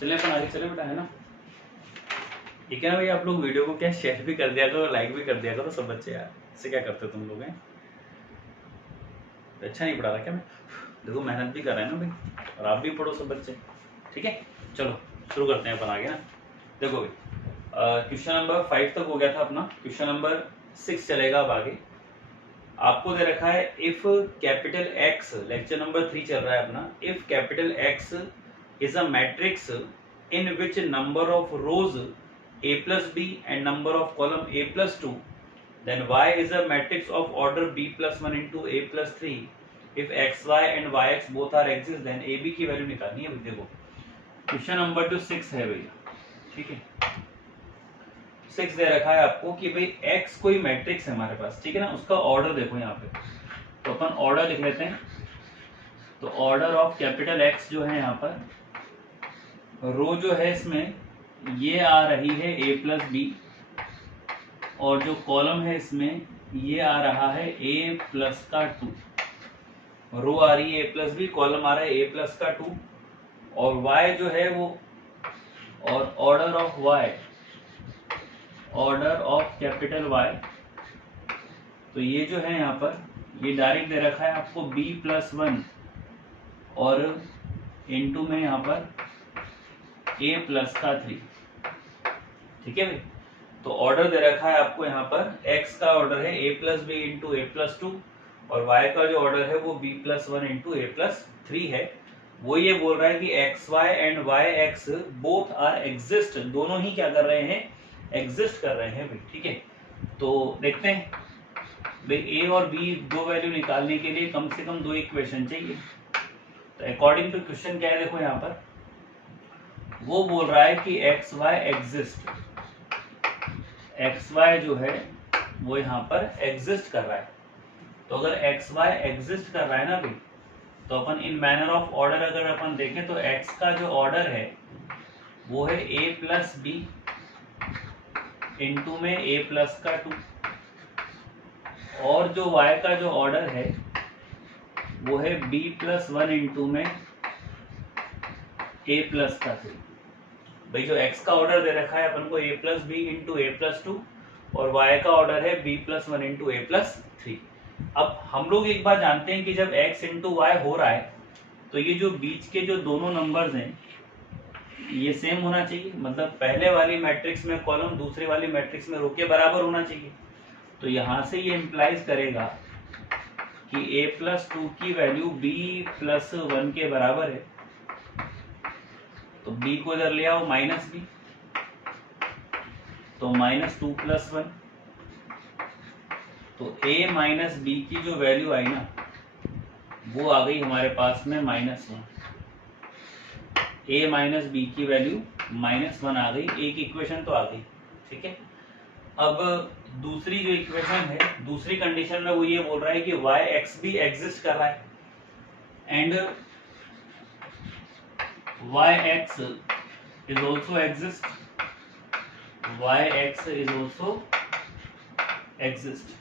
चलिए अपन आगे चले बेटा, है ना। ठीक है ना भाई, आप लोग वीडियो को क्या शेयर भी कर दिया करो, लाइक भी कर दिया करो सब बच्चे यार। इससे क्या करते हो तुम लोग हैं? अच्छा नहीं पढ़ा रहा क्या मैं? देखो मेहनत भी कर रहे हैं ना भाई, और आप भी पढ़ो सब बच्चे। ठीक है, चलो शुरू करते हैं अपन आगे ना। देखो भाई, क्वेश्चन नंबर 5 तक हो गया था अपना, क्वेश्चन नंबर 6 चलेगा अब आगे। आपको दे रखा है if capital x, lecture number 3 चल रहा है अपना। If capital x is a matrix in which number of rose a plus b and number of column a plus 2, then y is a matrix of order b plus 1 into a plus 3 if xy and yx both are exist, then ab की value निकालनी है। देखो question number जो 6 है भैया, ठीक है, 6 दे रखा है आपको कि भाई x कोई मैट्रिक्स है हमारे पास, ठीक है ना। उसका ऑर्डर देखो यहाँ पे, तो अपन ऑर्डर लिख लेते हैं। तो ऑर्डर ऑफ कैपिटल x जो है यहाँ पर, रो जो है इसमें ये आ रही है a प्लस बी, और जो कॉलम है इसमें ये आ रहा है a प्लस का 2। रो आ रही है a प्लस बी, कॉलम आ रहा है a प्लस का 2, और y जो है वो, और order of y, order of capital y, तो ये जो है यहाँ पर ये डायरेक्ट दे रखा है आपको b प्लस 1 और इनटू में यहाँ पर a प्लस का 3। ठीक है भाई, तो ऑर्डर दे रखा है आपको यहाँ पर, x का ऑर्डर है a plus B into A plus 2, और y का जो ऑर्डर है वो b plus 1 into A plus 3 है। वो ये बोल रहा है कि X Y and Y X both are exist, दोनों ही क्या कर रहे हैं, एग्जिस्ट कर रहे हैं भाई। ठीक है, तो देखते हैं भाई a और b दो वैल्यू निकालने के लिए कम से कम दो इक्वेशन चाहिए। तो अकॉर्डिंग टू क्वेश्चन क्या है, देखो यहाँ पर वो बोल रहा है कि X Y exist, X Y जो है वो यहाँ पर एग्जिस्ट कर रहा है। तो अगर एक्स वाई एग्जिस्ट कर रहा है ना भाई, तो अपन इन मैनर ऑफ ऑर्डर अगर अपन देखें तो एक्स का जो ऑर्डर है वो है a प्लस बी इंटू में a प्लस का 2, और जो y का जो ऑर्डर है वो है b प्लस 1 इंटू में a प्लस का 3। भाई जो x का ऑर्डर दे रखा है अपन को a plus B into A plus 2, और y का ऑर्डर है b plus 1 into A plus 3। अब हम लोग एक बात जानते हैं कि जब x इंटू वाई हो रहा है तो ये जो बीच के जो दोनों नंबर्स हैं ये सेम होना चाहिए, मतलब पहले वाली मैट्रिक्स में कॉलम दूसरे वाली मैट्रिक्स में रो के बराबर होना चाहिए। तो यहाँ से ये इम्प्लाइज करेगा कि a प्लस 2 की वैल्यू b प्लस 1 के बराबर है। तो b को इधर ले आओ माइनस बी, तो माइनस 2 प्लस 1, तो a माइनस बी की जो वैल्यू आई ना वो आ गई हमारे पास में -1। a माइनस बी की वैल्यू -1 आ गई, एक इक्वेशन तो आ गई। ठीक है, अब दूसरी जो इक्वेशन है, दूसरी कंडीशन में वो ये बोल रहा है कि y x भी एग्जिस्ट कर रहा है and y x is also exist, y x is also exist.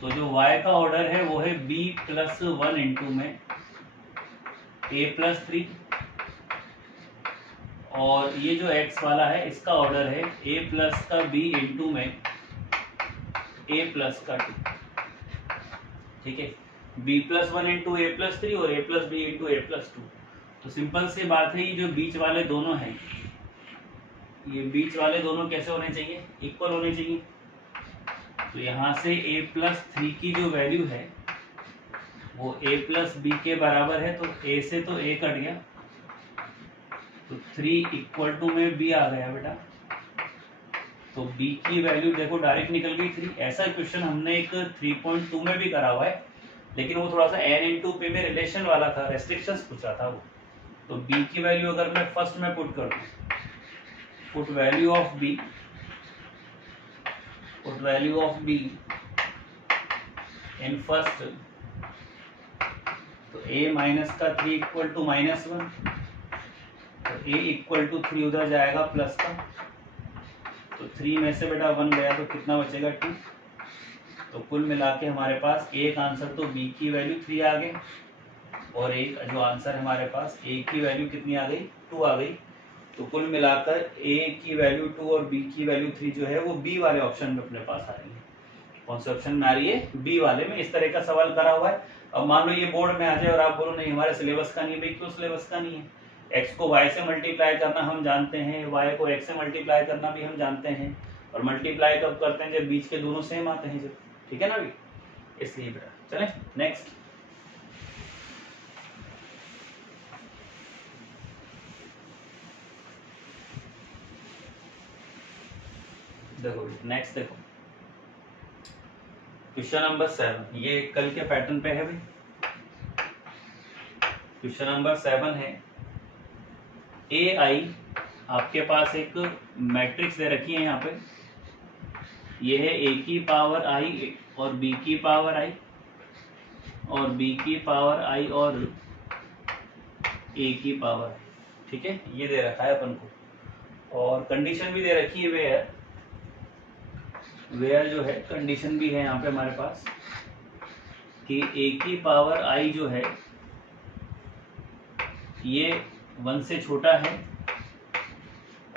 तो जो y का ऑर्डर है वो है b प्लस 1 इंटू में a प्लस 3, और ये जो x वाला है इसका ऑर्डर है a प्लस का b इंटू में a प्लस का 2। ठीक है, b plus 1 into A plus 3 और a plus B into A plus 2। तो सिंपल सी बात है, ये जो बीच वाले दोनों हैं, ये बीच वाले दोनों कैसे होने चाहिए, इक्वल होने चाहिए। तो यहाँ से a प्लस 3 की जो वैल्यू है वो a प्लस बी के बराबर है, तो a से तो a कट गया, तो 3 इक्वल टू में b आ गया बेटा। तो b की वैल्यू देखो डायरेक्ट निकल गई 3। ऐसा क्वेश्चन हमने एक 3.2 में भी करा हुआ है, लेकिन वो थोड़ा सा n इंटू p में रिलेशन वाला था, रेस्ट्रिक्शंस पूछ रहा था वो। तो b की वैल्यू अगर मैं फर्स्ट में पुट कर दूं, put value of b, put value of b in first, तो a माइनस का 3 इक्वल टू -1, तो a इक्वल टू 3 उधर जाएगा प्लस का, तो 3 में से बेटा 1 गया तो कितना बचेगा 2। तो कुल मिला के हमारे पास एक आंसर तो b की वैल्यू 3 आ गई, और एक जो आंसर है हमारे पास, ए की वैल्यू कितनी आ गई, 2 आ गई। तो कुल मिलाकर ए की वैल्यू 2 और बी की वैल्यू 3 जो है वो बी वाले ऑप्शन में अपने पास आ रही है। कौन से ऑप्शन में आ रही है, बी वाले में। इस तरह का सवाल करा हुआ है। अब मान लो ये बोर्ड में आ जाए और आप बोलो नहीं हमारे सिलेबस का नहीं है। भाई क्यों सिलेबस का नहीं है? एक्स को वाई से मल्टीप्लाई करना हम जानते हैं, वाई को एक्स से मल्टीप्लाई करना भी हम जानते हैं, और मल्टीप्लाई कब करते हैं, जब बीच के दोनों सेम आते हैं जब, ठीक है ना भाई, इसलिए बेटा। चले नेक्स्ट। देखो नेक्स्ट, देखो क्वेश्चन नंबर 7, ये कल के पैटर्न पे है भाई। क्वेश्चन नंबर 7 है, ए आई आपके पास एक मैट्रिक्स दे रखी है यहाँ पे। ये है ए की पावर आई और बी की पावर आई और बी की पावर आई और ए की पावर, ठीक है, ये दे रखा है अपन को। और कंडीशन भी दे रखी है वेयर जो है कंडीशन भी है यहाँ पे हमारे पास कि ए की पावर आई जो है ये 1 से छोटा है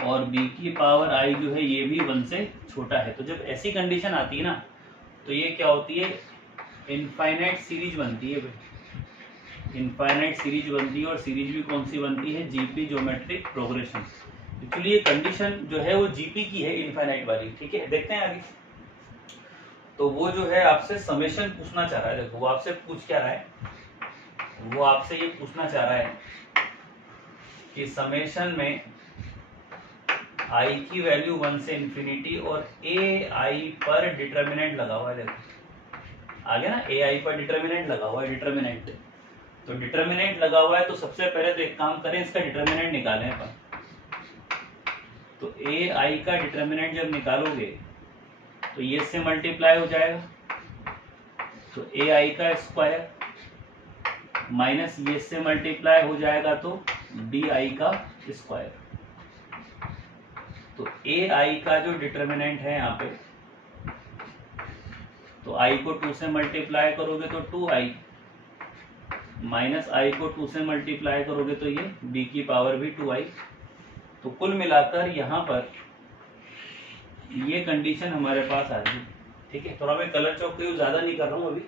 और बी की पावर आई जो है ये भी 1 से छोटा है। तो जब ऐसी कंडीशन आती है ना तो ये क्या होती है, इनफाइनाइट सीरीज बनती है भाई, इनफाइनाइट सीरीज बनती है। और सीरीज भी कौन सी बनती है, जीपी, ज्योमेट्रिक प्रोग्रेशन। एक्चुअली ये कंडीशन जो है वो जीपी की है, इनफाइनाइट वाली, ठीक है। देखते हैं आगे। तो वो जो है आपसे समेशन पूछना चाह रहा है। देखो वो आपसे पूछ क्या रहा है, वो आपसे ये पूछना चाह रहा है कि समेशन में आई की वैल्यू 1 से इंफिनिटी और ए आई पर डिटर्मिनेंट लगा हुआ है। देखो आ गया ना, ए आई पर डिटर्मिनेंट लगा हुआ है, डिटर्मिनेंट। तो डिटर्मिनेंट लगा हुआ है तो सबसे पहले तो एक काम करें, इसका डिटर्मिनेंट निकालें अपन। तो ए आई का डिटर्मिनेंट जब निकालोगे तो ये से मल्टीप्लाई हो जाएगा, तो ए आई का स्क्वायर माइनस ये से मल्टीप्लाई हो जाएगा तो डी आई का स्क्वायर। तो ए आई का जो डिटर्मिनेंट है यहाँ पे, तो आई को 2 से मल्टीप्लाई करोगे तो 2i माइनस आई को 2 से मल्टीप्लाई करोगे तो ये b की पावर भी 2i। तो कुल मिलाकर यहाँ पर ये कंडीशन हमारे पास आ रही है, ठीक है। थोड़ा मैं कलर चौक यूज ज्यादा नहीं कर रहा हूँ अभी,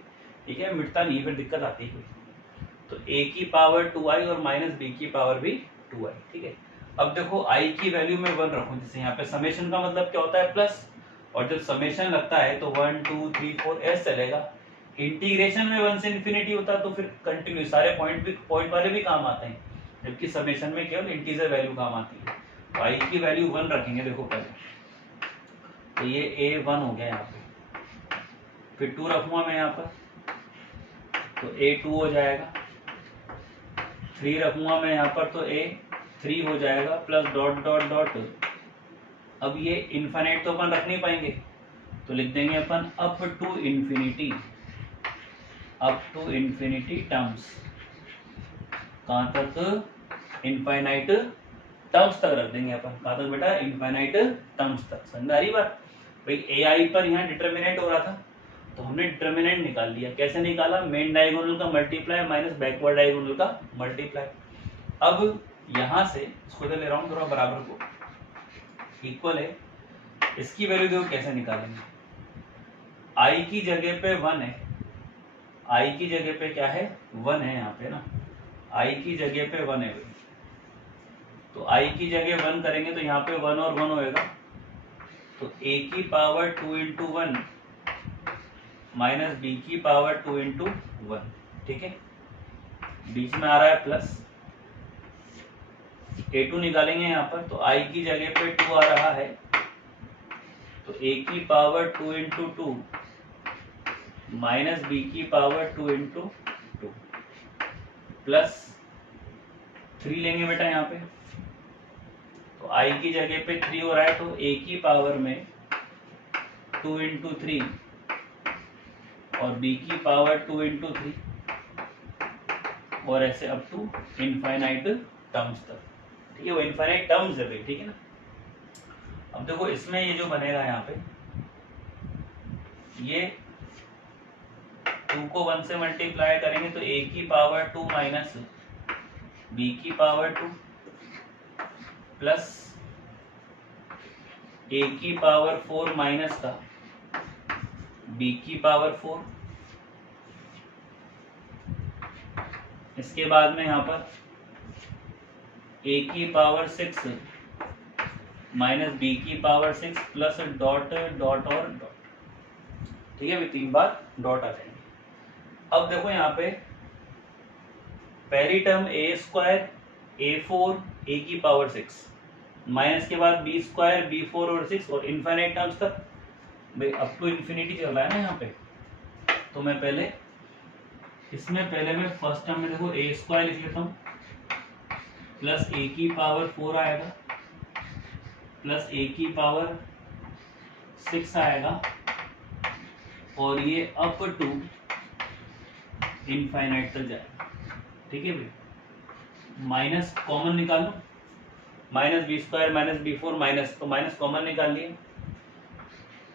ठीक है, मिटता नहीं फिर दिक्कत आती है। तो a की पावर 2i और माइनस b की पावर भी 2i, ठीक है। अब देखो i की वैल्यू में 1 रखूं, जैसे यहाँ पे समेशन का मतलब क्या होता है, प्लस, और जब समेशन लगता है तो 1 2 3 4 ऐसे चलेगा। इंटीग्रेशन में 1 से इन्फिनिटी होता है तो फिर कंटिन्यू सारे पॉइंट वाले भी काम आते हैं, जबकि समेशन में केवल इंटीजर वैल्यू काम आती है। तो i की वैल्यू 1 रखेंगे, देखो पहले तो ये a1 हो गया यहाँ पे, फिर 2 रखूंगा मैं यहाँ पर तो a2 हो जाएगा, 3 रखूंगा मैं यहाँ पर तो a3 हो जाएगा, प्लस डॉट डॉट डॉट। अब ये इनफाइनाइट तो अपन रख नहीं पाएंगे तो लिख देंगे अपन अप टू इन्फिनिटी टर्म्स। कहां तक, इनफाइनाइट टर्म्स तक रख देंगे अपन। कहां तक बेटा, इनफाइनाइट टर्म्स तक। समझ आ रही बात भाई। ए आई पर यहाँ डिटर्मिनेंट हो रहा था तो हमने डिटर्मिनेंट निकाल लिया। कैसे निकाला, मेन डायगोनल का मल्टीप्लाई माइनस बैकवर्ड डायगोनल का मल्टीप्लाई। अब यहां से इसको ले रहा हूं थोड़ा बराबर को, इक्वल है, इसकी वैल्यू देखो कैसे निकालेंगे। आई की जगह पे 1 है, आई की जगह पे क्या है, 1 है यहाँ पे ना, आई की जगह पे 1 है। तो आई की जगह 1 करेंगे तो यहाँ पे 1 और 1 होएगा, तो a की पावर 2 इंटू 1 माइनस b की पावर 2 इंटू 1, ठीक है। बीच में आ रहा है प्लस, a2 निकालेंगे यहाँ पर तो i की जगह पे 2 आ रहा है, तो a की पावर 2 इंटू 2 माइनस b की पावर 2 इंटू 2 प्लस 3 लेंगे बेटा यहाँ पे, तो i की जगह पे 3 हो रहा है तो a की पावर में 2 इंटू 3 और b की पावर 2 इंटू 3 और ऐसे अप टू इनफाइनाइट टर्म्स तक, ठीक है। वो इनफाइनाइट टर्म्स है भाई, ठीक है ना। अब देखो इसमें ये जो बनेगा यहाँ पे, ये 2 को 1 से मल्टीप्लाई करेंगे तो a की पावर 2 माइनस b की पावर 2 प्लस a की पावर 4 माइनस का b की पावर 4। इसके बाद में यहाँ पर a की पावर 6 माइनस b की पावर 6 प्लस डॉट डॉट और डॉट। ठीक है, अभी 3 बार डॉट आ जाएंगे। अब देखो यहाँ पे पहली term a square a4 a की पावर 6 माइनस के बाद b स्क्वायर b4 और 6 और इनफाइनाइट टर्म्स तक भाई अप टू इन्फिनिटी चल रहा है ना यहाँ पे। तो मैं पहले मैं फर्स्ट टर्म में देखो a स्क्वायर लिख लेता हूँ प्लस a की पावर 4 आएगा प्लस a की पावर 6 आएगा और ये अप टू इनफाइनाइट तक जाएगा। ठीक है भाई, माइनस कॉमन निकाल लो, minus B square minus b 4 minus, तो माइनस कॉमन निकाल लिए,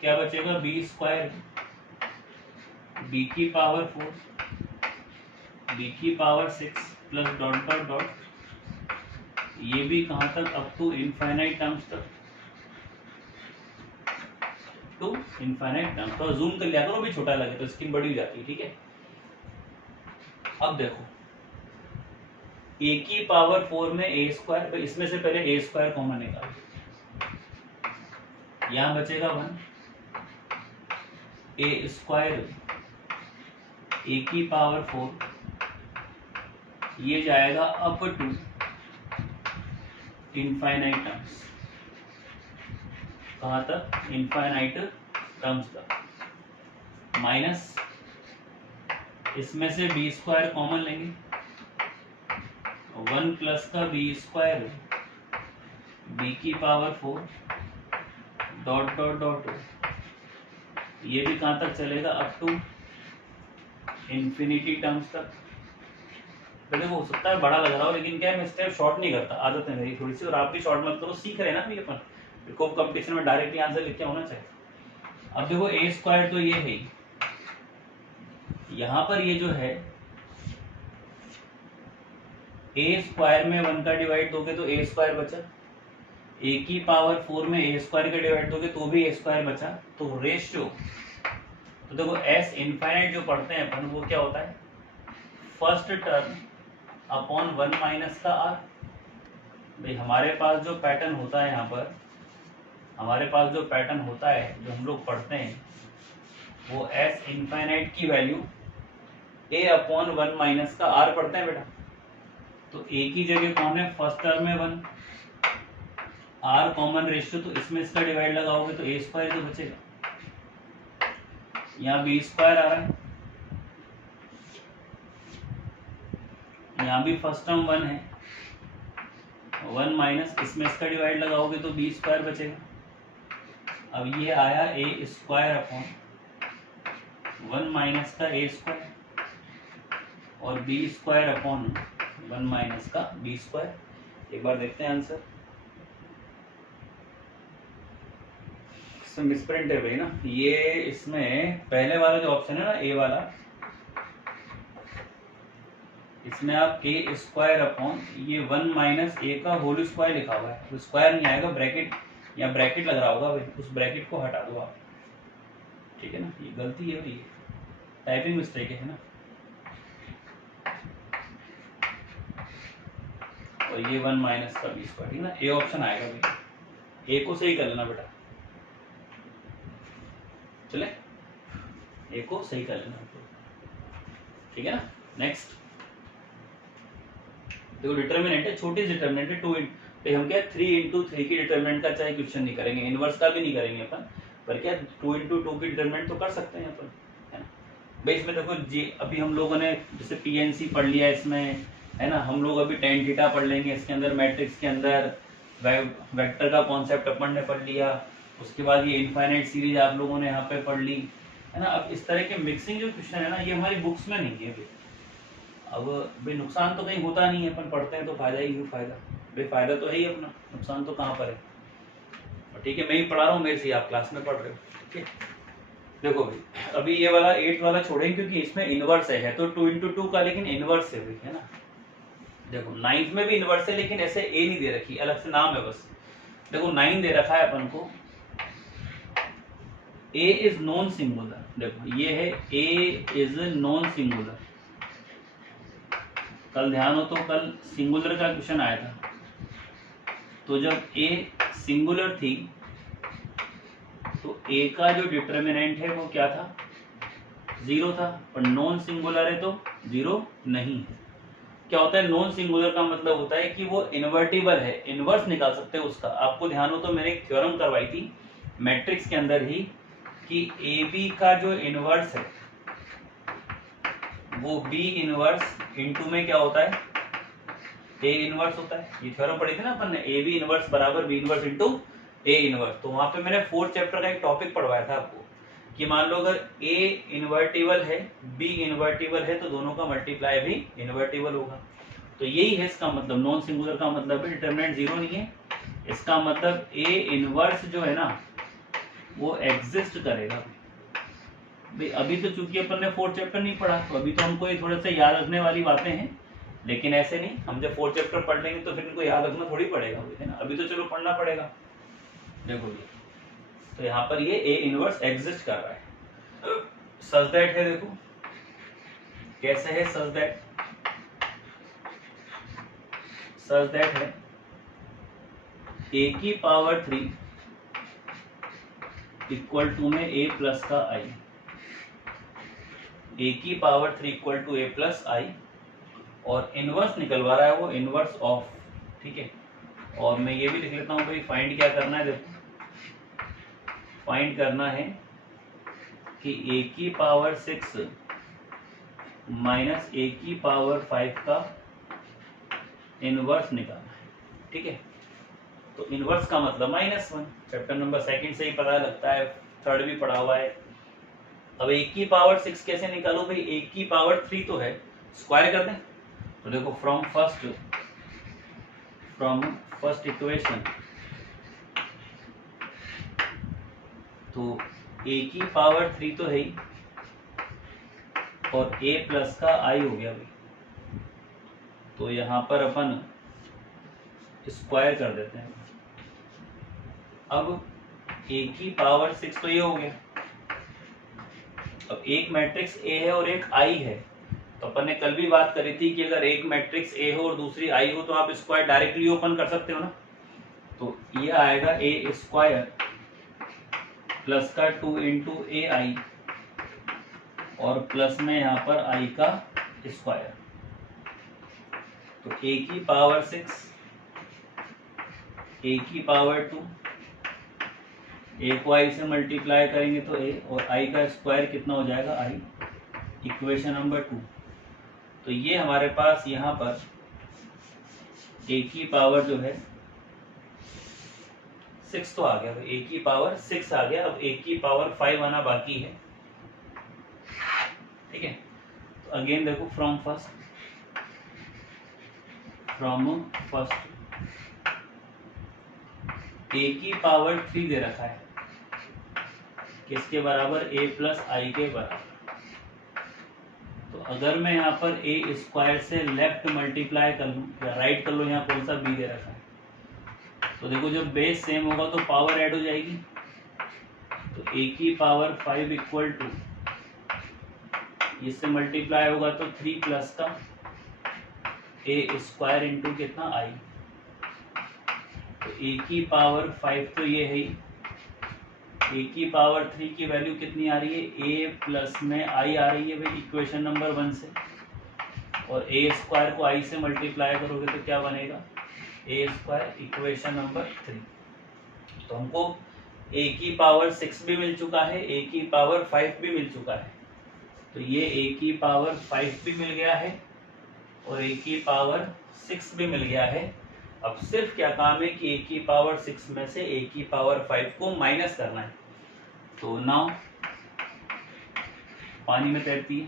क्या बचेगा बी स्क्वायर बी की पावर 4 बी की power 6 plus dot dot dot, ये भी कहाँ तक अप टू इनफाइनाइट टर्म्स तक, टू इनफाइनाइट टर्म्स। तो जूम कर लिया करो, भी छोटा लगे तो स्क्रीन बड़ी हो जाती है। ठीक है, अब देखो a की पावर 4 में a स्क्वायर, इसमें से पहले a स्क्वायर कॉमन निकालो, यहां बचेगा 1 a स्क्वायर a की पावर 4, ये जाएगा अप टू इनफाइनाइट टर्म्स, कहां तक इनफाइनाइट टर्म्स तक, माइनस इसमें से बी स्क्वायर कॉमन लेंगे, 1 प्लस का बी स्क्वायर बी की पावर 4 डॉट डॉट डॉट, ये भी कहां तक चलेगा अप टू इन्फिनिटी टर्म्स तक। देखो हो सकता है बड़ा लग रहा हो, लेकिन क्या है मैं स्टेप शॉर्ट नहीं करता, आदत है मेरी थोड़ी सी, और आप भी शॉर्ट मत करो, सीख रहे हैं ना अभी अपन, बिल्कुल कंपटीशन में डायरेक्टली आंसर लिख के होना चाहिए। अब देखो a स्क्वायर तो ये है, यहां पर ये जो है a स्क्वायर में 1 का डिवाइड दोगे तो a स्क्वायर बचा, a की पावर 4 में a स्क्वायर का डिवाइड दोगे तो भी a स्क्वायर बचा। तो रेशियो, तो देखो s इनफाइनाइट जो पढ़ते हैं अपन वो क्या होता है, फर्स्ट टर्म अपॉन 1 माइनस का r। भाई हमारे पास जो पैटर्न होता है, यहाँ पर हमारे पास जो पैटर्न होता है जो हम लोग पढ़ते हैं, वो s इनफाइनाइट की वैल्यू a अपॉन 1 माइनस का r पढ़ते हैं बेटा। तो a की जगह कौन है, फर्स्ट टर्म में 1, r कॉमन रेशियो, तो इसमें इसका डिवाइड लगाओगे तो a स्क्वायर तो बचेगा, यहाँ b स्क्वायर आ रहा है, यहाँ भी फर्स्ट टर्म 1 है, 1 माइनस इसमें इसका डिवाइड लगाओगे तो b स्क्वायर बचेगा। अब ये आया a स्क्वायर अपॉन 1 माइनस का a स्क्वायर और b स्क्वायर अपॉन 1 माइनस का b स्क्वायर। एक बार देखते हैं आंसर, इसमें मिसप्रिंट है भाई ना, ये इसमें पहले वाला जो ऑप्शन है ना a वाला, इसमें आप a स्क्वायर अपॉन ये 1 माइनस a का होल स्क्वायर लिखा हुआ है, तो स्क्वायर नहीं आएगा, ब्रैकेट या ब्रैकेट लग रहा होगा भाई, उस ब्रैकेट को हटा दो आप। ठीक है ना, ये गलती है भाई, टाइपिंग मिस्टेक है ना। और ये 1 माइनस का b स्क्वायर, ठीक है ना, ए ऑप्शन आएगा भाई, ए को सही कर लेना बेटा, चले ए को सही कर लेना, ठीक है ना। नेक्स्ट देखो डिटर्मिनेंट है, छोटी डिटर्मिनेंट है 2 पे, हम क्या 3 इंटू 3 की डिटर्मिनेंट का चाहे क्वेश्चन नहीं करेंगे, इनवर्स का भी नहीं करेंगे अपन, पर क्या 2 इंटू 2 की डिटर्मिनेंट तो कर सकते हैं अपन, है ना भाई। इसमें देखो जी अभी हम लोगों ने जैसे पीएनसी पढ़ लिया इसमें, है ना, हम लोग अभी tan थीटा पढ़ लेंगे, इसके अंदर मैट्रिक्स के अंदर वेक्टर का कॉन्सेप्ट अपन ने पढ़ लिया, उसके बाद ये इनफाइनाइट सीरीज आप लोगों ने यहाँ पे पढ़ ली, है ना। अब इस तरह के मिक्सिंग जो क्वेश्चन है ना, ये हमारी बुक्स में नहीं है भाई। अब भाई नुकसान तो कहीं होता नहीं है, अपन पढ़ते हैं तो फायदा ही फायदा, भाई फायदा तो है ही अपना, नुकसान तो कहाँ पर है। ठीक है, मैं ही पढ़ा रहा हूँ, मेरे से आप क्लास में पढ़ रहे हो, ठीक है। देखो भाई, अभी ये वाला 8 वाला छोड़ेंगे क्योंकि इसमें इनवर्स है तो 2 इंटू 2 का, लेकिन इनवर्स है भाई, है ना। देखो 9th में भी इनवर्स है, लेकिन ऐसे ए नहीं दे रखी, अलग से नाम है बस। देखो 9 दे रखा है अपन को, ए इज नॉन सिंगुलर। देखो ये है ए इज नॉन सिंगुलर। कल ध्यान हो तो कल सिंगुलर का क्वेश्चन आया था, तो जब ए सिंगुलर थी तो ए का जो डिटर्मिनेंट है वो क्या था, 0 था। पर नॉन सिंगुलर है तो 0 नहीं है। क्या होता है नॉन सिंगुलर का मतलब होता है कि वो इन्वर्टिबल है, इनवर्स निकाल सकते हैं उसका। आपको ध्यान हो तो मैंने एक थ्योरम करवाई थी मैट्रिक्स के अंदर ही कि ए बी का जो इनवर्स है वो बी इनवर्स इनटू में क्या होता है, ए इनवर्स होता है। ये थ्योरम पढ़ी थी ना अपन ने, ए बी इनवर्स बराबर B inverse into A inverse. तो वहां पे मैंने 4th चैप्टर का एक टॉपिक पढ़वाया था आपको कि मान लो अगर ए इन्वर्टिबल है बी इन्वर्टिबल है तो दोनों का मल्टीप्लाई भी इन्वर्टिबल होगा। तो यही है इसका मतलब, नॉन सिंगुलर का मतलब है डिटरमिनेंट 0 नहीं है, इसका मतलब ए इनवर्स जो है ना वो एग्जिस्ट करेगा भाई। अभी तो चूंकि अपन ने 4th चैप्टर नहीं पढ़ा तो अभी तो हमको ये थोड़ा सा याद रखने वाली बातें हैं, लेकिन ऐसे नहीं, हम जब 4th चैप्टर पढ़ लेंगे तो फिर इनको याद रखना थोड़ी पड़ेगा, है ना। अभी तो चलो पढ़ना पड़ेगा। देखो ये तो यहाँ पर ये ए इनवर्स एग्जिस्ट कर रहा है। सच दैट है, देखो कैसे है सच दैट। सच दैट है ए की पावर 3 इक्वल टू में ए प्लस का आई, ए की power 3 equal to A plus I, और इनवर्स निकलवा रहा है वो इनवर्स ऑफ, ठीक है। और मैं ये भी लिख लेता हूँ भाई, फाइंड क्या करना है, देखो फाइंड करना है कि ए की पावर 6 माइनस ए की पावर 5 का इनवर्स निकालना है, ठीक है। तो इनवर्स का मतलब -1, चैप्टर नंबर 2 से ही पता लगता है, 3rd भी पढ़ा हुआ है। अब ए की पावर 6 कैसे निकालो भाई, ए की पावर 3 तो है, स्क्वायर कर दें। तो देखो फ्रॉम फर्स्ट इक्वेशन, तो ए की पावर 3 तो है ही, और ए प्लस का आई हो गया भाई। तो यहाँ पर अपन स्क्वायर कर देते हैं। अब ए की पावर 6 तो ये हो गया। अब एक मैट्रिक्स ए है और एक आई है, तो अपन ने कल भी बात करी थी कि अगर एक मैट्रिक्स ए हो और दूसरी आई हो तो आप स्क्वायर डायरेक्टली ओपन कर सकते हो ना। तो ये आएगा ए स्क्वायर प्लस का 2 इंटू ए आई, और प्लस में यहाँ पर आई का स्क्वायर। तो ए की पावर 6, ए की पावर 2, ए को आई से मल्टीप्लाई करेंगे तो ए, और आई का स्क्वायर कितना हो जाएगा आई, इक्वेशन नंबर 2। तो ये हमारे पास यहाँ पर ए की पावर जो है 6 तो आ गया, ए की पावर 6 आ गया। अब ए की पावर 5 आना बाकी है, ठीक है। तो अगेन देखो फ्रॉम फर्स्ट ए की पावर 3 दे रखा है, किसके बराबर, ए प्लस आई के बराबर। तो अगर मैं यहाँ पर ए स्क्वायर से लेफ्ट मल्टीप्लाई कर लूँ या राइट कर लूँ, यहाँ कौन सा बी दे रखा है, तो देखो जब बेस सेम होगा तो पावर ऐड हो जाएगी। तो ए की पावर 5 इक्वल टू, इससे मल्टीप्लाई होगा तो 3 प्लस का ए स्क्वायर इंटू कितना आई। तो ए की पावर 5 तो ये है ही, ए की पावर 3 की वैल्यू कितनी आ रही है, ए प्लस में आई आ रही है भाई इक्वेशन नंबर 1 से, और ए स्क्वायर को आई से मल्टीप्लाई करोगे तो क्या बनेगा, ए स्क्वायर इक्वेशन नंबर 3। तो हमको ए की पावर 6 भी मिल चुका है, ए की पावर 5 भी मिल चुका है। तो ये ए की पावर 5 भी मिल गया है और ए की पावर 6 भी मिल गया है। अब सिर्फ क्या काम है कि ए की पावर 6 में से ए की पावर 5 को माइनस करना है। तो नाव पानी में तैरती है,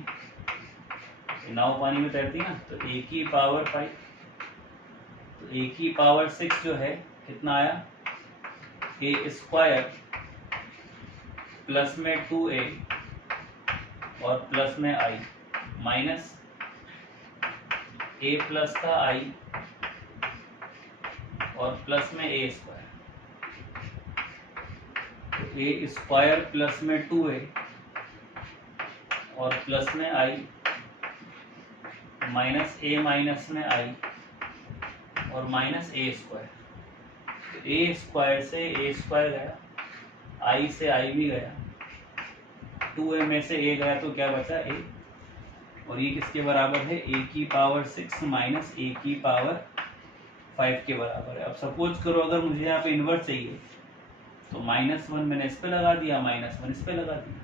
नाव पानी में तैरती है ना, तो ए की पावर 5, तो ए की पावर 6 जो है कितना आया, ए स्क्वायर प्लस में 2a और प्लस में i माइनस a प्लस का i और प्लस में a स्क्वायर, तो a स्क्वायर प्लस में 2a और प्लस में i माइनस a माइनस में i और माइनस a स्क्वायर, तो a स्क्वायर से a स्क्वायर गया, i से i भी गया, 2a में से a गया तो क्या बचा a, और ये किसके बराबर है, a की पावर 6 माइनस a की पावर 5 के बराबर है। अब सपोज करो अगर मुझे यहाँ पे इन्वर्स चाहिए तो -1 मैंने इस पे लगा दिया, -1 इस पे लगा दिया,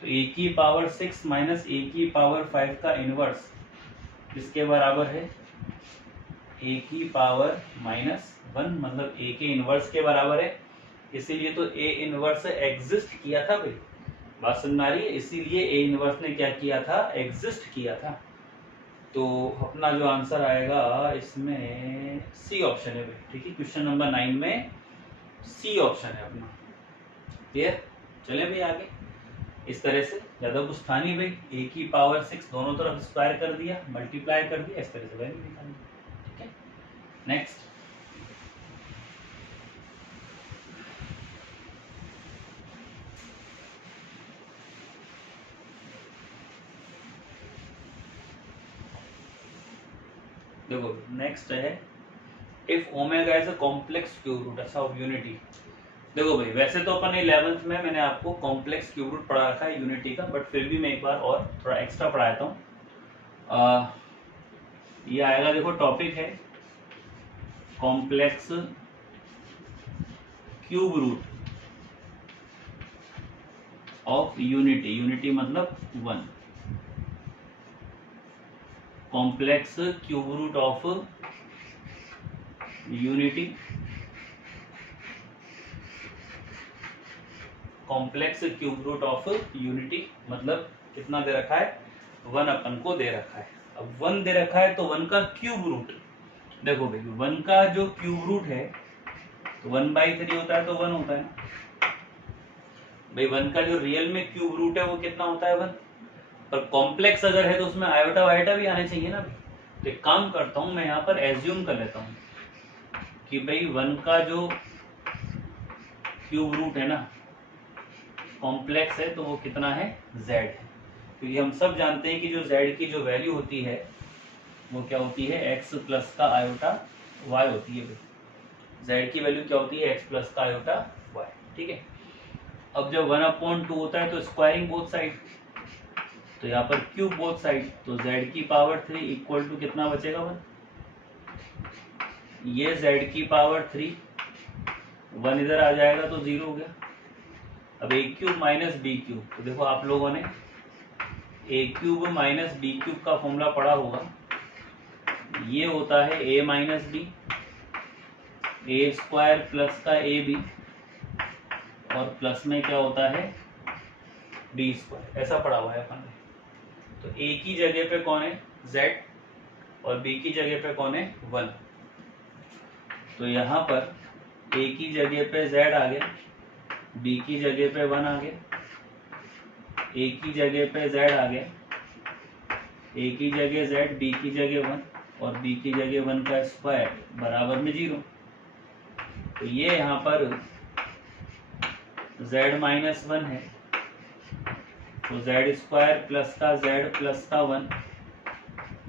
तो a की पावर 6 माइनस a की पावर 5 का इन्वर्स इसके बराबर है a की पावर -1, मतलब a के इन्वर्स के बराबर है, इसीलिए तो a इन्वर्स एग्जिस्ट किया था भाई, बात सुन आ रही है, इसीलिए a इन्वर्स ने क्या किया था, एग्जिस्ट किया था। तो अपना जो आंसर आएगा इसमें सी ऑप्शन है भाई, ठीक है, क्वेश्चन नंबर 9 में सी ऑप्शन है अपना। क्लियर, चले भाई आगे। इस तरह से ज्यादा कुछ था नहीं भाई, a की पावर 6 दोनों तरफ स्क्वायर कर दिया, मल्टीप्लाई कर दिया, इस तरह से वैल्यू निकाल दी, ठीक है। नेक्स्ट, देखो नेक्स्ट है if omega is a complex cube root अच्छा ऑफ यूनिटी। देखो भाई वैसे तो अपन 11th में मैंने आपको कॉम्प्लेक्स क्यूब रूट पढ़ा रखा है यूनिटी का, बट फिर भी मैं एक बार और थोड़ा एक्स्ट्रा पढ़ाता हूँ। ये आएगा, देखो टॉपिक है complex cube root of unity, unity मतलब 1, complex cube root of unity, complex cube root of unity मतलब कितना दे रखा है, 1 अपन को दे रखा है। अब 1 दे रखा है तो 1 का क्यूब रूट, देखो भाई 1 का जो क्यूब रूट है तो 1/3 होता है, तो 1 होता है ना भाई। 1 का जो रियल में क्यूब रूट है वो कितना होता है, 1, पर कॉम्प्लेक्स अगर है तो उसमें आयोटा वायोटा भी आने चाहिए ना। तो एक काम करता हूं मैं यहाँ पर एज्यूम कर लेता हूँ कि भाई 1 का जो क्यूब रूट है ना कॉम्प्लेक्स है, तो वो कितना है, z है, क्योंकि हम सब जानते हैं कि जो z की जो वैल्यू होती है वो क्या होती है, x प्लस का आयोटा y होती है भाई। z की वैल्यू क्या होती है, x प्लस का आयोटा y, ठीक है। अब जब 1/2 होता है तो स्क्वायरिंग बोथ साइड, तो यहाँ पर क्यूब बोथ साइड, तो z की पावर 3 इक्वल टू कितना बचेगा 1, ये z की पावर 3, 1 इधर आ जाएगा तो 0 हो गया। अब a cube minus B cube, तो देखो आप लोगों ने a cube minus B cube का फॉर्मूला पढ़ा होगा, ये होता है a minus B, A square plus का ए बी और प्लस में क्या होता है बी स्क्वायर, ऐसा पढ़ा हुआ है अपन ने। तो a की जगह पे कौन है, z, और b की जगह पे कौन है 1, तो यहाँ पर a की जगह पे z आ गया, b की जगह पे 1 आ गया, a की जगह पे z आ गया, a की जगह z, b की जगह 1 और b की जगह 1 का स्क्वायर बराबर में 0। तो ये यहाँ पर z माइनस 1 है, तो z स्क्वायर प्लस का z प्लस का 1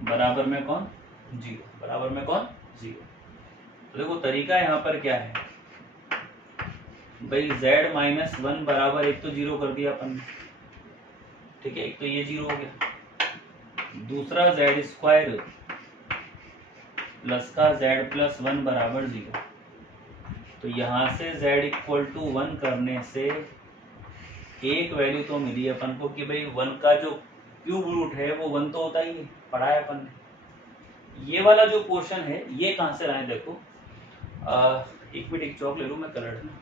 बराबर में कौन 0, बराबर में कौन 0। तो देखो तरीका यहाँ पर क्या है भाई, z माइनस 1 बराबर एक तो 0 कर दिया अपन ने, ठीक है, एक तो ये 0 हो गया, दूसरा z स्क्वायर प्लस का z प्लस 1 बराबर 0। तो यहाँ से z इक्वल टू 1 करने से एक वैल्यू तो मिली अपन को कि भाई 1 का जो क्यूब रूट है वो 1 तो होता ही है, पढ़ा है अपन ने। ये वाला जो पोर्शन है ये कहाँ से लाए, देखो एक मिनट, एक चौक ले लूँ मैं कलर में।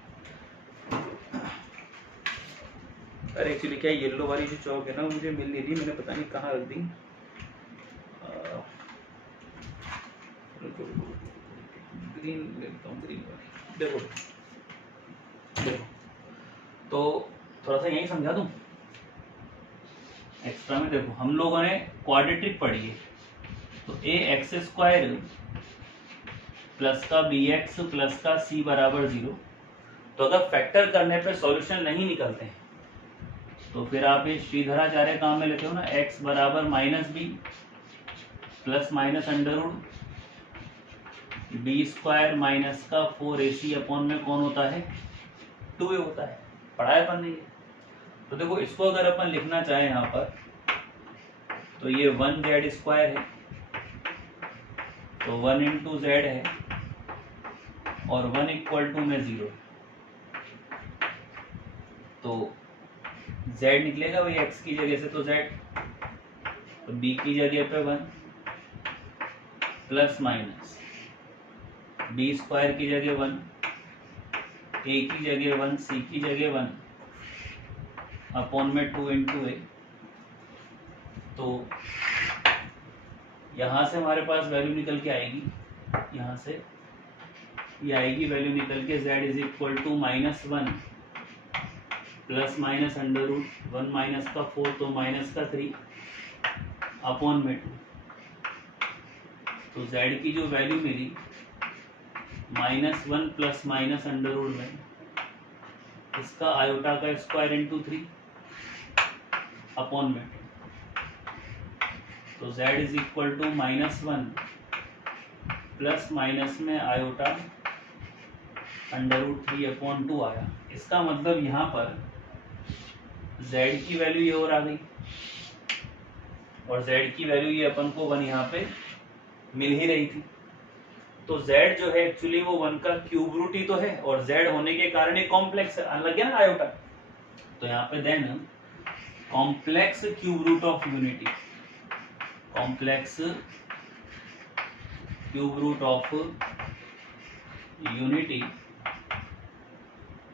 अरे एक्चुअली क्या येलो वाली जो चौक है ना मुझे मिल नहीं रही, मैंने पता नहीं कहाँ रख दी। ग्रीन लेता हूँ, ग्रीन वाली। देखो देखो तो थोड़ा सा यही समझा दूं एक्स्ट्रा में। देखो हम लोगों ने क्वाड्रेटिक पढ़ी है, तो ए एक्स स्क्वायर प्लस का बी एक्स प्लस का सी बराबर 0। तो अगर फैक्टर करने पे सॉल्यूशन नहीं निकलते हैं तो फिर आप ये श्रीधराचार्य काम में लेते हो ना, x बराबर minus B plus minus under root B square minus का 4ac अपॉन में कौन होता है 2a होता है। पढ़ा है अपन ने ये। तो देखो इसको अगर अपन लिखना चाहें यहाँ पर तो ये 1z स्क्वायर है, तो 1 इंटू जेड है और 1 इक्वल टू में 0। तो z निकलेगा भाई x की जगह से तो z, तो b की जगह पे 1 प्लस माइनस बी स्क्वायर की जगह 1, a की जगह 1, c की जगह 1 अपॉन में 2 इंटू ए। तो यहाँ से हमारे पास वैल्यू निकल के आएगी, यहाँ से ये आएगी वैल्यू निकल के z is equal to -1 plus minus under root 1 minus का 4 तो माइनस का 3 अपॉन में 2। तो z की जो वैल्यू मिली -1 प्लस माइनस अंडर रूट में इसका आयोटा का स्क्वायर इंटू 3 अपॉन में 2। तो z is equal to -1 plus minus में आयोटा अंडर रूट 3 अपॉन 2 आया। इसका मतलब यहाँ पर z की वैल्यू ये और आ गई और z की वैल्यू ये अपन को 1 यहाँ पे मिल ही रही थी। तो z जो है एक्चुअली वो 1 का क्यूब रूट ही तो है और z होने के कारण ये कॉम्प्लेक्स अलग है ना आयोटा। तो यहाँ पे then complex cube root of unity, complex cube root of unity,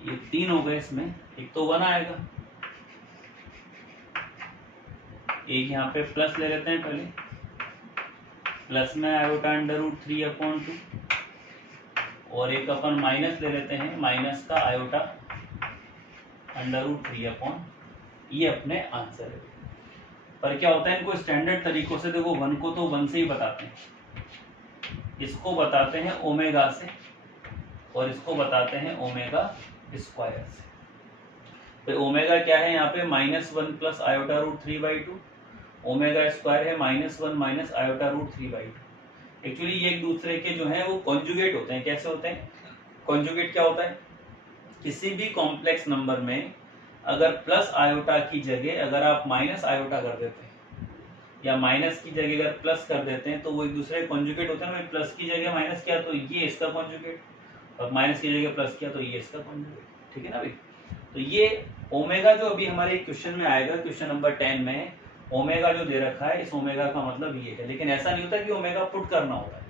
ये 3 हो गए इसमें, एक तो 1 आएगा, एक यहाँ पे प्लस ले लेते हैं पहले, प्लस में आयोटा अंडर रूट 3 अपॉन 2 और एक अपन माइनस ले लेते हैं, माइनस का आयोटा अंडर रूट 3 अपॉन, ये अपने आंसर है। पर क्या होता है इनको स्टैंडर्ड तरीकों से, देखो 1 को तो 1 से ही बताते हैं, इसको बताते हैं ओमेगा से और इसको बताते हैं ओमेगा स्क्वायर से। तो ओमेगा क्या है यहाँ पे -1 plus iota root 3/2, omega square है -1 माइनस आयोटा रूट 3/2। एक्चुअली ये एक दूसरे के जो है वो कॉन्जुगेट होते हैं। कैसे होते हैं कॉन्जुगेट? क्या होता है, किसी भी कॉम्प्लेक्स नंबर में अगर प्लस आयोटा की जगह अगर आप माइनस आयोटा कर देते हैं या माइनस की जगह अगर प्लस कर देते हैं तो वो एक दूसरे कॉन्जुगेट होते हैं। प्लस की जगह माइनस किया तो ये इसका कॉन्जुगेट, और माइनस की जगह प्लस किया तो ये इसका कॉन्जुगेट। ठीक है ना भाई। तो ये ओमेगा जो अभी हमारे क्वेश्चन में आएगा, क्वेश्चन नंबर 10 में ओमेगा जो दे रखा है, इस ओमेगा का मतलब ये है। लेकिन ऐसा नहीं होता कि ओमेगा पुट करना होता है,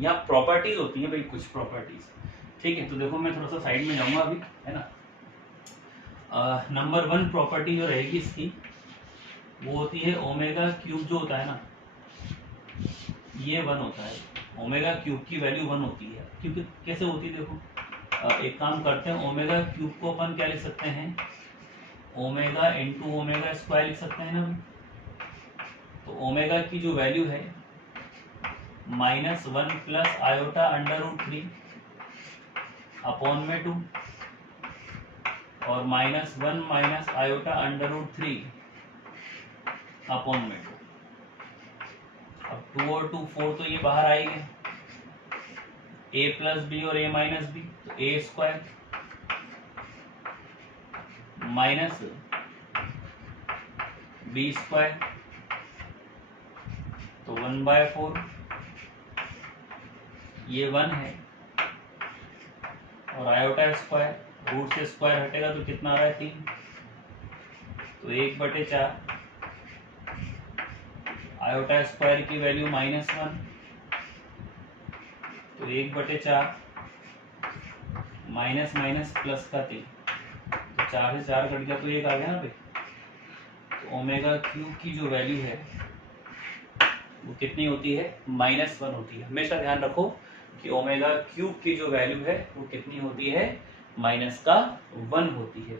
यहाँ प्रॉपर्टीज होती है भाई, कुछ प्रॉपर्टीज। ठीक है, तो देखो मैं थोड़ा सा साइड में जाऊंगा अभी, है ना। नंबर 1 प्रॉपर्टी जो रहेगी इसकी वो होती है ओमेगा क्यूब जो होता है ना, ये 1 होता है। ओमेगा क्यूब की वैल्यू 1 होती है। क्योंकि कैसे होती है देखो, एक काम करते हैं, ओमेगा क्यूब को अपन क्या लिख सकते हैं, ओमेगा इंटू ओमेगा स्क्वायर लिख सकते हैं ना। तो ओमेगा की जो वैल्यू है -1 plus iota under root 3 upon में 2 और -1 minus iota under root 3 upon में 2। अब 2 और 2 4 तो ये बाहर आएंगे, a प्लस बी और a माइनस बी, तो a square minus B square तो 1/4, ये 1 है और आयोटा स्क्वायर, रूट से स्क्वायर हटेगा तो कितना आ रहा है 3, तो 1/4 आयोटा स्क्वायर की वैल्यू -1 तो 1/4 माइनस माइनस प्लस का 3, तो 4 से 4 कट गया तो 1 आ गया ना भाई। तो ओमेगा क्यूब की जो वैल्यू है वो कितनी होती है, -1 होती है। हमेशा ध्यान रखो कि ओमेगा क्यूब की जो वैल्यू है वो कितनी होती है, -1 होती है।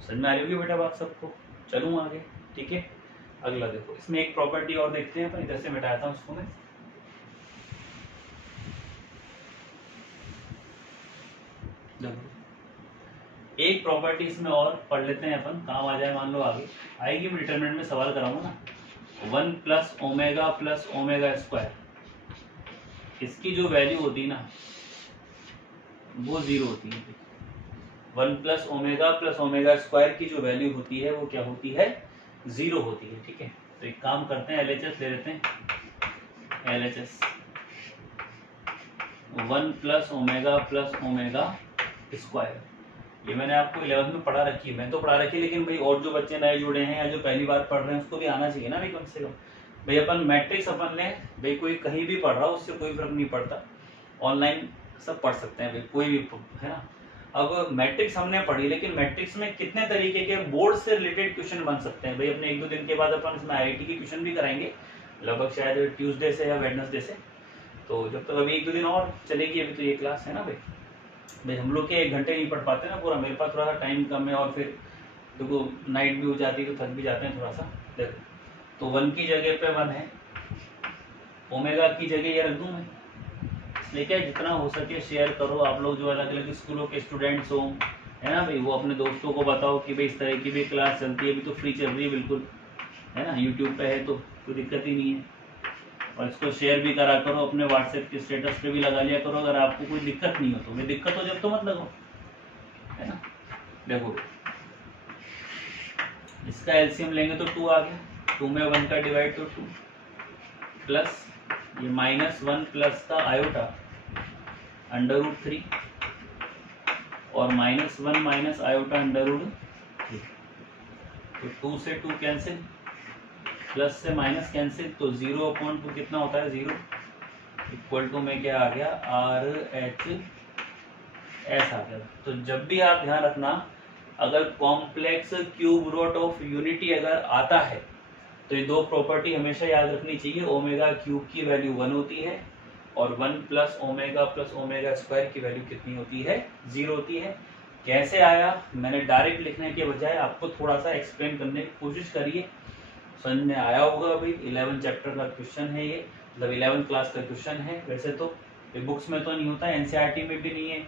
समझ में आ रही होगी बेटा बात सबको। चलूँ आगे, ठीक है। अगला देखो, इसमें एक प्रॉपर्टी और देखते हैं, पर इधर से मिटाता हूँ उसको मैं। देखो एक प्रॉपर्टी इसमें और पढ़ लेते हैं अपन, काम आ जाए, मान लो आगे आएगी, मैं डिटरमिनेंट में सवाल कराऊंगा ना। 1 प्लस ओमेगा स्क्वायर, इसकी जो वैल्यू होती है ना वो 0 होती है। 1 प्लस ओमेगा स्क्वायर की जो वैल्यू होती है वो क्या होती है, 0 होती है, ठीक है। तो एक काम करते हैं, LHS ले लेते हैं, LHS 1 प्लस ओमेगा स्क्वायर, ये मैंने आपको 11th में पढ़ा रखी है, मैं तो पढ़ा रखी है, लेकिन भाई और जो बच्चे नए जुड़े हैं या जो पहली बार पढ़ रहे हैं उसको भी आना चाहिए ना भाई, कम से कम। भाई अपन मैट्रिक्स अपन ले, भाई कोई कहीं भी पढ़ रहा हो उससे कोई फर्क नहीं पड़ता, ऑनलाइन सब पढ़ सकते हैं भाई, कोई भी है ना। अब मैट्रिक्स हमने पढ़ी, लेकिन मैट्रिक्स में कितने तरीके के बोर्ड से रिलेटेड क्वेश्चन बन सकते हैं भाई, अपने 1-2 दिन के बाद अपन इसमें IIT की ट्यूशन भी कराएंगे, लगभग शायद ट्यूसडे से या वेडनेसडे से। तो जब तक अभी 1-2 दिन और चलेगी, अभी तो ये क्लास है ना भाई हम लोग के 1 घंटे नहीं पढ़ पाते ना पूरा, मेरे पास थोड़ा सा टाइम कम है, और फिर देखो नाइट भी हो जाती है तो थक भी जाते हैं थोड़ा सा। देखो तो 1 की जगह पे 1 है, ओमेगा की जगह ये रख दूँ मैं, इसलिए क्या जितना हो सके शेयर करो, आप लोग जो अलग अलग स्कूलों के स्टूडेंट्स हो, है ना भाई, वो अपने दोस्तों को बताओ कि भाई इस तरह की भी क्लास चलती है, अभी तो फ्री चल रही है बिल्कुल, है ना, यूट्यूब पे है तो कोई दिक्कत ही नहीं है। और इसको शेयर भी करा करो, अपने व्हाट्सएप के स्टेटस पे भी लगा लिया करो, अगर आपको कोई दिक्कत नहीं हो तो। भाई दिक्कत हो जब तो मत लगाओ, है ना। देखो इसका एलसीएम लेंगे तो 2 आ गया, 2 में 1 का डिवाइड तो 2, प्लस ये -1 प्लस का आयोटा √3, और -1 माइनस आयोटा √3, तो 2 से 2 कैंसिल, प्लस से माइनस कैंसिल, तो 0/2 कितना होता है 0, इक्वल टू में क्या आ गया RHS आ गया। तो जब भी आप ध्यान रखना, अगर complex cube root of unity अगर आता है तो ये 2 प्रॉपर्टी हमेशा याद रखनी चाहिए, ओमेगा क्यूब की वैल्यू 1 होती है, और 1 प्लस ओमेगा स्क्वायर की वैल्यू कितनी होती है, 0 होती है। कैसे आया, मैंने डायरेक्ट लिखने के बजाय आपको थोड़ा सा एक्सप्लेन करने की कोशिश करिए, समझ में आया होगा भाई। 11 चैप्टर का क्वेश्चन है ये, मतलब 11 क्लास का क्वेश्चन है। वैसे तो ये बुक्स में तो नहीं होता, NCERT में भी नहीं है,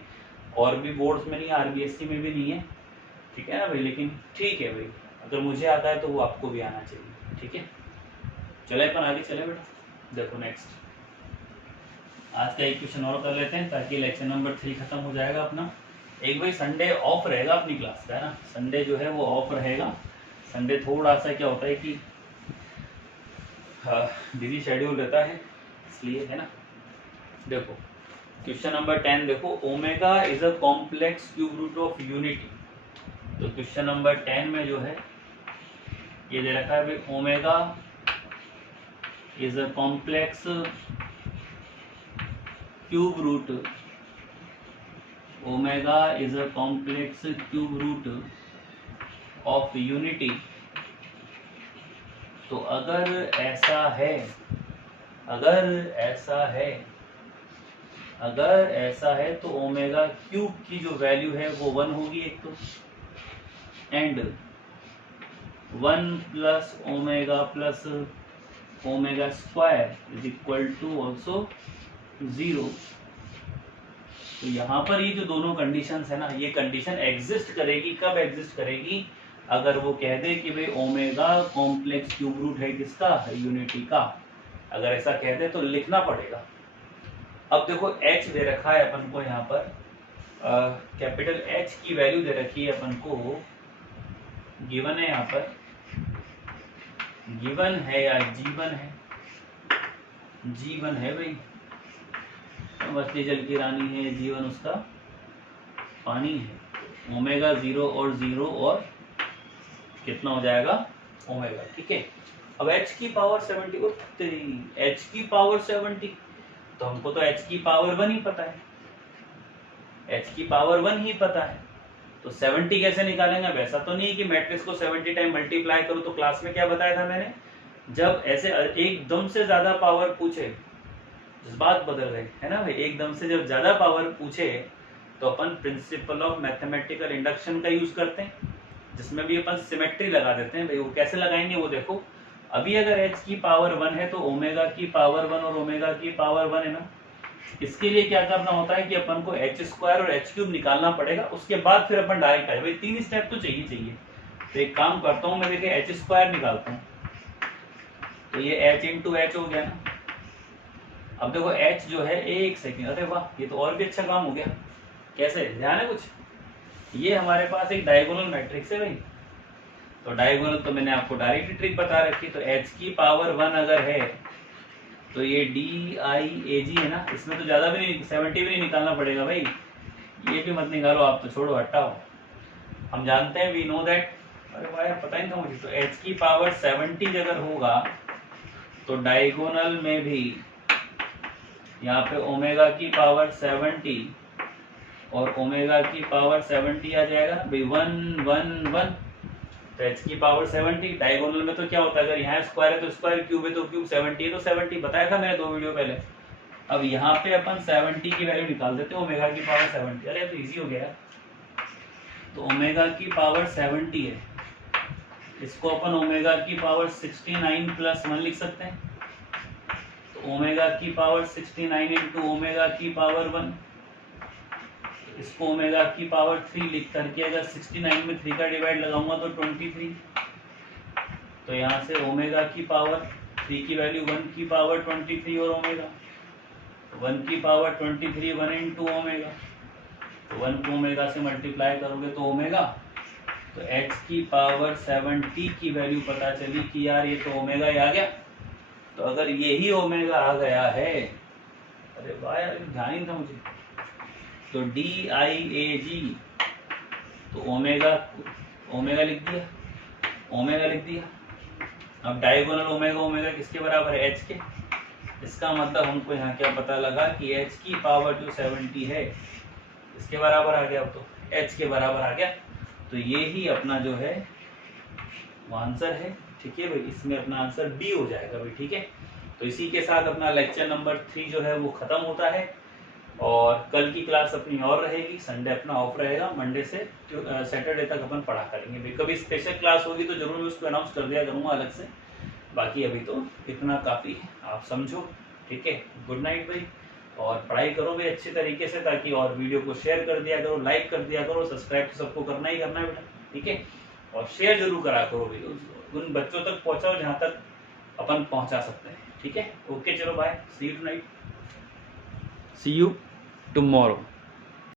और भी बोर्ड्स में नहीं है, RBSC में भी नहीं है, ठीक है ना भाई, लेकिन ठीक है भाई, अगर मुझे आता है तो वो आपको भी आना चाहिए, ठीक है। चले अपन आगे चले बेटा, देखो नेक्स्ट आज का एक क्वेश्चन और कर लेते हैं, ताकि लेक्चर नंबर 3 खत्म हो जाएगा अपना। एक भाई संडे ऑफ रहेगा अपनी क्लास का, है ना, संडे जो है वो ऑफ रहेगा। संडे थोड़ा सा क्या होता है कि बिजी शेड्यूल रहता है, इसलिए, है ना। देखो क्वेश्चन नंबर 10 देखो, omega is a complex cube root of unity. तो क्वेश्चन नंबर 10 में जो है ये दे रखा है भाई, omega is a complex cube root, omega is a complex cube root of unity. तो अगर ऐसा है, अगर ऐसा है तो ओमेगा क्यूब की जो वैल्यू है वो 1 होगी एक तो, and 1 plus omega square is equal to also 0। तो यहाँ पर ये जो दोनों कंडीशंस है ना, ये कंडीशन एग्जिस्ट करेगी, कब एग्जिस्ट करेगी, अगर वो कह दे कि भाई ओमेगा कॉम्प्लेक्स क्यूब रूट है किसका, यूनिटी का। अगर ऐसा कह दे तो लिखना पड़ेगा। अब देखो h दे रखा है अपन को यहाँ पर, कैपिटल H की वैल्यू दे रखी है अपन को, गिवन है यहाँ पर, गिवन है या जीवन है, जीवन है भाई, मछली जल की रानी है, जीवन उसका पानी है। ओमेगा 0 और 0 और कितना हो जाएगा ओमेगा, ठीक है। अब h की पावर 70, h की पावर 70, तो हमको तो h की पावर 1 ही पता है, h की पावर 1 ही पता है, तो 70 कैसे निकालेंगे। वैसा तो नहीं है कि मैट्रिक्स को 70 टाइम मल्टीप्लाई करो। तो क्लास में क्या बताया था मैंने, जब ऐसे एकदम से ज्यादा पावर पूछे, बात बदल गई है ना भाई, एकदम से जब ज्यादा पावर पूछे तो अपन प्रिंसिपल ऑफ मैथमेटिकल इंडक्शन का यूज करते हैं, जिसमें भी अपन सिमेट्री लगा देते हैं भाई। वो कैसे लगाएंगे वो देखो। अभी अगर h की पावर 1 है तो ओमेगा की पावर 1 और ओमेगा की पावर 1 है ना, इसके लिए क्या करना होता है कि अपन को h² और h³ निकालना पड़ेगा, उसके बाद फिर अपन डायरेक्ट आए। भाई 3 स्टेप तो चाहिए। तो एक काम करता हूँ मैं, देखिए h² निकालता हूँ, तो ये h इंटू एच हो गया ना। अब देखो h जो है, एक सेकेंड, अरे वाह ये तो और भी अच्छा काम हो गया। कैसे, ध्यान है कुछ? ये हमारे पास एक डायगोनल मैट्रिक्स है भाई। तो डायगोनल तो मैंने आपको डायरेक्ट ट्रिक बता रखी। तो h की पावर 1 अगर है तो ये DIAG है ना, इसमें तो ज्यादा भी नहीं, 70 भी नहीं निकालना पड़ेगा भाई। ये भी मत निकालो आप, तो छोड़ो हटाओ। हम जानते हैं, वी नो दैट, अरे भाई पता ही था मुझे। तो h की पावर 70 अगर होगा तो डायगोनल में भी यहाँ पे ओमेगा की पावर 70 और ओमेगा की पावर 70 आ जाएगा भाई, 1 1 1। तो h की पावर 70, डायगोनल में तो क्या होता है, अगर यहाँ स्क्वायर है तो स्क्वायर, क्यूब है तो क्यूब, 70 है तो 70, बताया था मैंने 2 वीडियो पहले। अब यहाँ पे अपन 70 की वैल्यू निकाल देते हैं, ओमेगा की पावर 70। अरे तो इजी हो गया। तो ओमेगा की पावर 70 है, इसको अपन ओमेगा की पावर 69 प्लस 1 लिख सकते हैं। तो ओमेगा की पावर 69 इंटू ओमेगा की पावर 1, इसको ओमेगा की पावर 3 लिख करके अगर 69 में 3 का डिवाइड लगाऊंगा तो 23। तो यहाँ से ओमेगा की पावर 3 की वैल्यू 1 की पावर 23 और ओमेगा 1 की पावर 23, 1 इंटू ओमेगा। तो 1 को ओमेगा से मल्टीप्लाई करोगे तो ओमेगा। तो h की पावर 70 की वैल्यू पता चली कि यार ये तो ओमेगा ही आ गया। तो अगर यही ओमेगा आ गया है, अरे वाह यार ध्यान ही था मुझे, तो DIAG, तो ओमेगा लिख दिया। अब डायगोनल ओमेगा ओमेगा किसके बराबर है, h के। इसका मतलब हमको यहाँ क्या पता लगा कि h की पावर जो 70 है इसके बराबर आ गया। अब तो h के बराबर आ गया। तो ये ही अपना जो है वो आंसर है। ठीक है भाई, इसमें अपना आंसर बी हो जाएगा भाई। ठीक है, तो इसी के साथ अपना लेक्चर नंबर 3 जो है वो खत्म होता है। और कल की क्लास अपनी और रहेगी, संडे अपना ऑफ रहेगा, मंडे से सैटरडे तक अपन पढ़ा करेंगे भाई। कभी स्पेशल क्लास होगी तो जरूर मैं उसको अनाउंस कर दिया करूँगा अलग से। बाकी अभी तो इतना काफ़ी है, आप समझो। ठीक है, गुड नाइट भाई। और पढ़ाई करो भाई अच्छे तरीके से, ताकि और वीडियो को शेयर कर दिया करो, लाइक कर दिया करो, सब्सक्राइब तो सबको करना ही करना है बेटा। ठीक है, और शेयर जरूर करा करो भाई, उन बच्चों तक पहुँचाओ जहाँ तक अपन पहुँचा सकते हैं। ठीक है, ओके चलो bye, see you tonight, see you tomorrow.